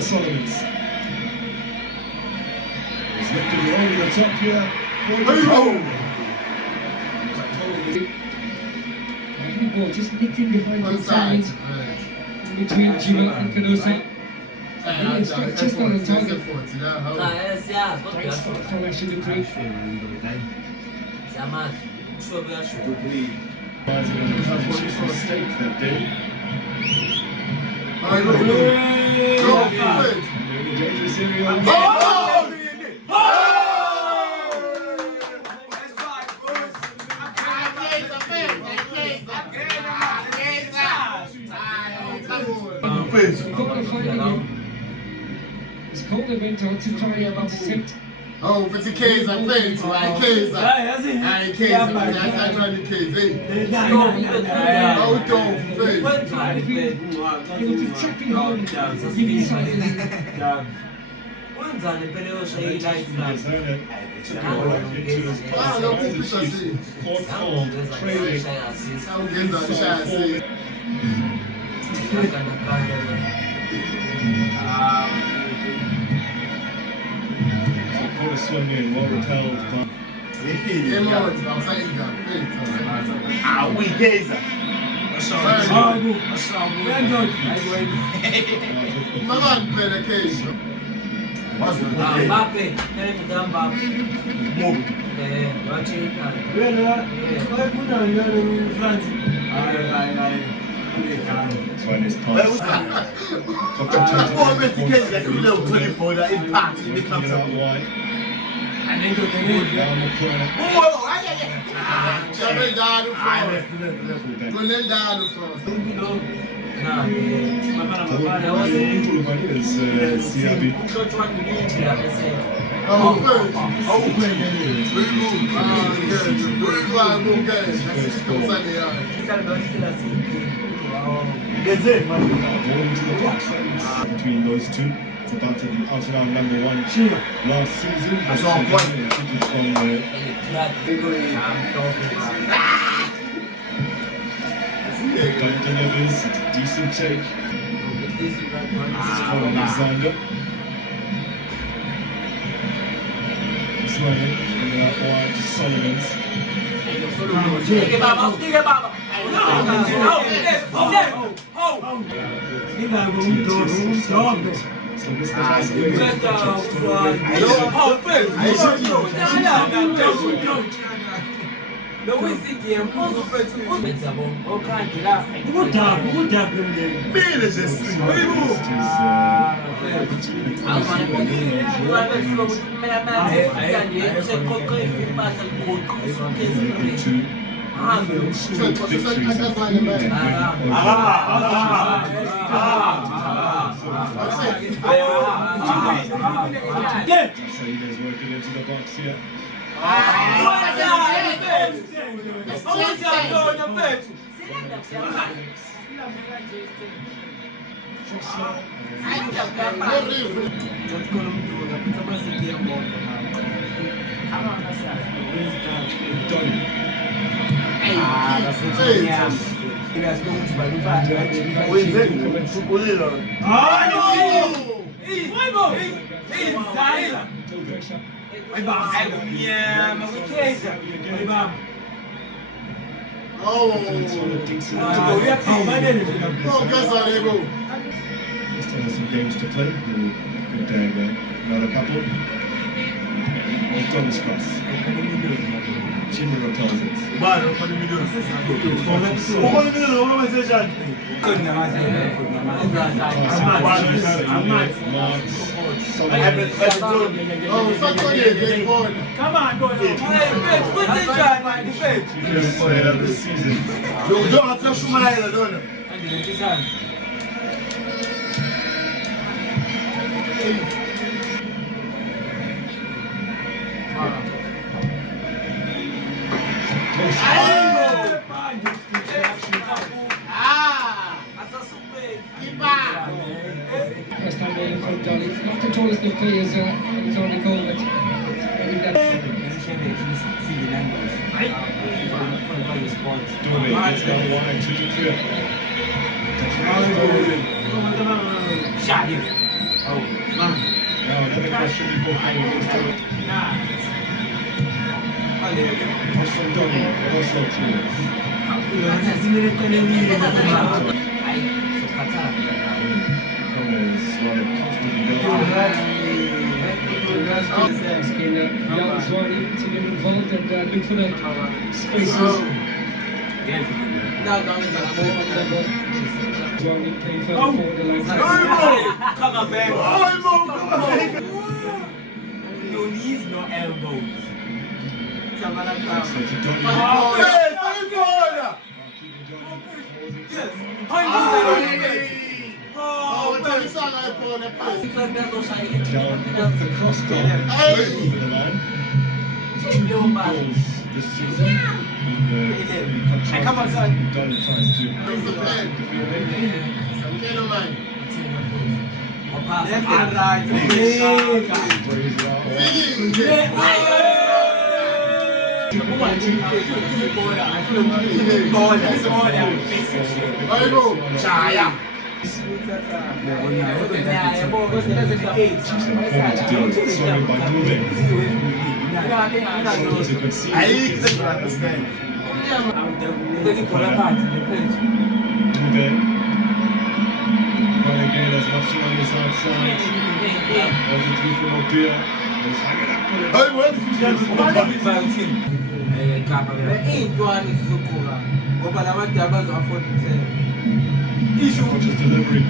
Solomons. He's lifted it over the top here. Ball just nicking behind the sides between Jima and Cadosa. It's just on the target. From actually the creek. Mistake that day. Dangerous It's cold event to try and intercept. Oh, but the Kaizer playing to Kaizer. Kaizer, I try the Kaizer. Oh, don't play. He was attracting hard, giving something. swung in, well repelled by we Kaizer. My man played the Kaizer. That's why this pass. And then go to down the corner. Between those two. It's about to be Arsenal number one last season. That's all point. From Duncan Evans, decent take. This is Alexander. This one in, coming out wide to Solomons. So this has So you guys working into the box here. Still has some games to play. Good day again. Another couple. Thomas Cross. Jimmy repels it. Come on, go ahead. First time bowling from Johnny. Not the tallest of players in Tony Cole, but maybe that's Dore gets down wide to the clear. Now another question before playing against Dore. Pass from Donny, also clear. Gomez, rather comfortably Young Zwani to get involved and look for the spaces. Zwani playing further forward the line. Come on, baby. Oh, No knees, no elbows. So to Donny. hey, very good. Yes. Oh, what is that like for the play? Down the cross goal. Hey. Over the line. It's 2 goals this season. Come on, son. Donny tries to. Where's the pen? Get him, man. Left and right. Braves it out. Hey, go. Chaya. Sorry, by Dube. It's a good scene. I understand. Dube. Well, again, there's an option on this outside. There's a through from Obia. There's hanging up for it. Hey, where's Conscious delivery.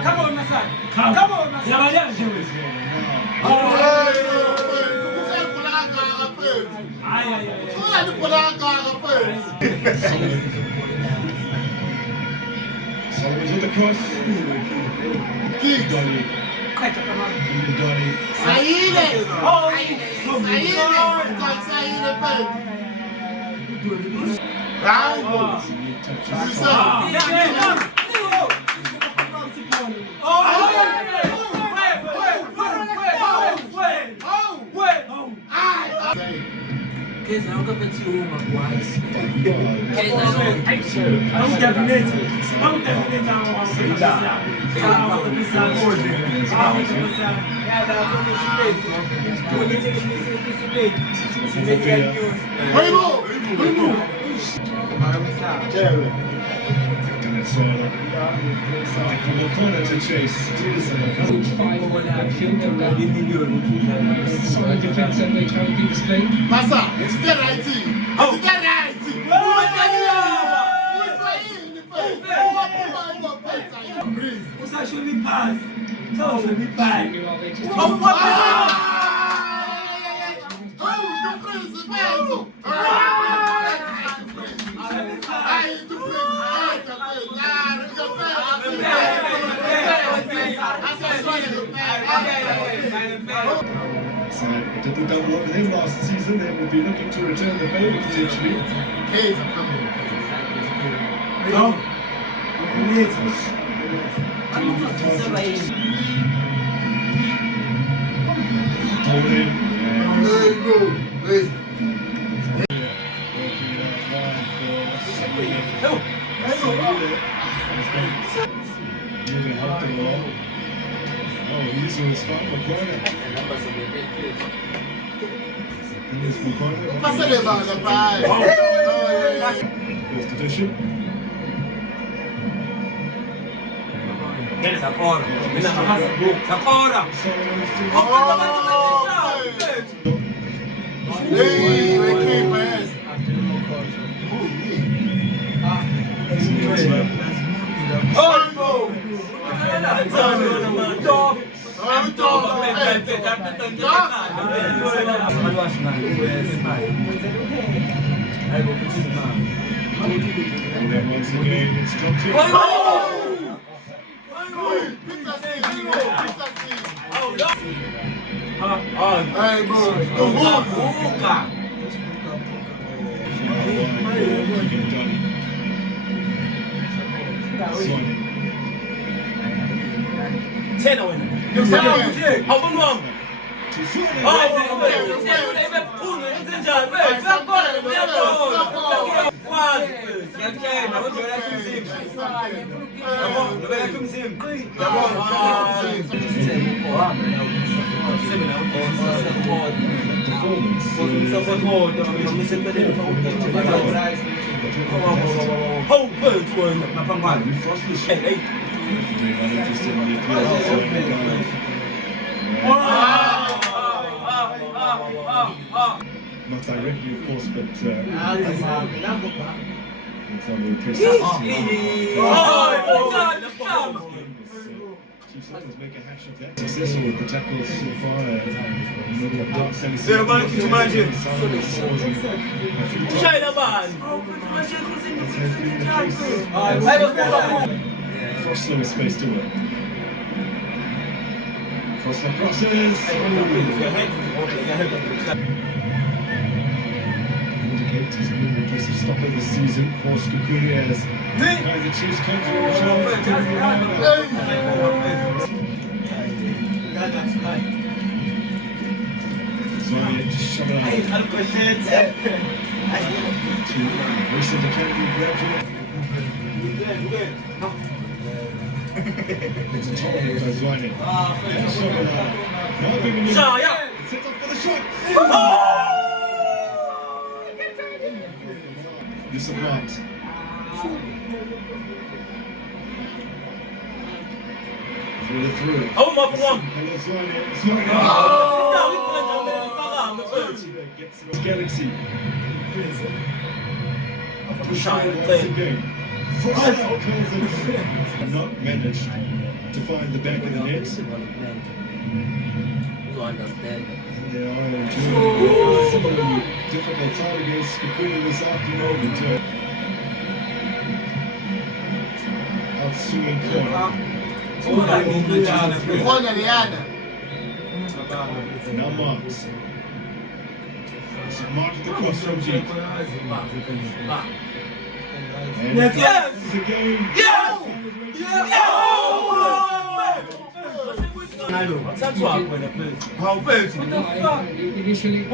Come on, my son. Come on, my son. Solomon's with the cross. Donny. Donny. Fight from the corner to chase. Five over the field and solid defense and they try to keep this play. Massa, it's the right team. It's the right team. Should be passed. So should be passed. Meanwhile, they just If they did that one with him last season, they would be looking to return the favour potentially. Hold in. Oh, he's on the spot, McCorner. He's McCorner. Passa de banda, pai. First edition. Sakora. Sakora. Hey, we keep my ass. And then once again, it's dropped in. Hey, bro. Zwane. 10 away. You say how long? To Zwane. Oh, Not directly, of course, but it's on the press. Chief Suckers make a hash of that. Successful with the tackles so far. Middle of dark Frostler with space to work. Frostler crosses. Indicates he's been the case of stopper this season for Sekhukhune as Kaizer Chiefs come to Zwane shove it out. Racing the Kennedy graduate. It's a top by Zwane. Shove it out. Now bringing in. Sets up for the shot. Yusuf Grant. Through. Oh, my one. Hello, Zwane. Galaxy. Push out once again. Not managed to find the back of the net. They are enjoying a difficult time against Sekhukhune this afternoon. Outswinging corner. Now Marks. Marked the cross from G. And Yes! this is a game. Yes! Initially,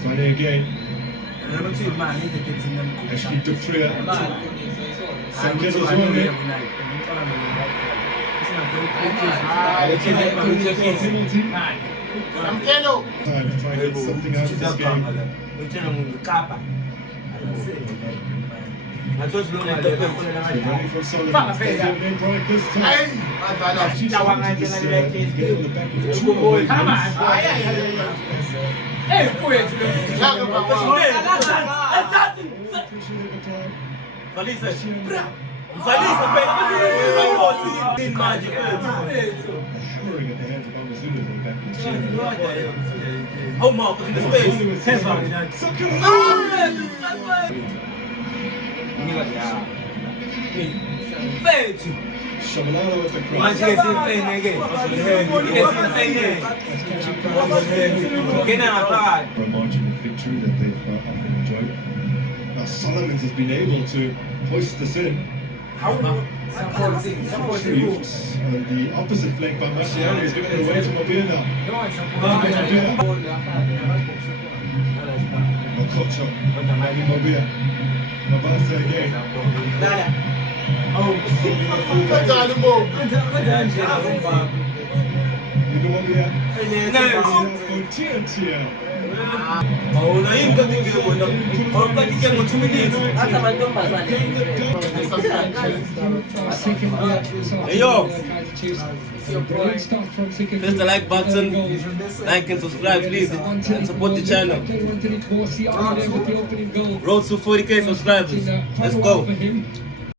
Zwane again. Actually took three. Sekhukhune Zwane. Penalty. Time to try and get something out of this game. Running from Solomon. Name product this time. She's trying to just get on the back of the two. Hammering at the hands of Amazulu back in the Oh, Mark, look at the space. Shabalala with the cross. For a margin of victory that they've often enjoyed. Now Solomons has been able to hoist this in. Reeves on the opposite flank by Marciano is giving it away to Mobile now. Okocho, Mobile, Mobile. Mabasa again. Hey yo, press the like button, like and subscribe please, and support the channel. Road to 40k subscribers. Let's go.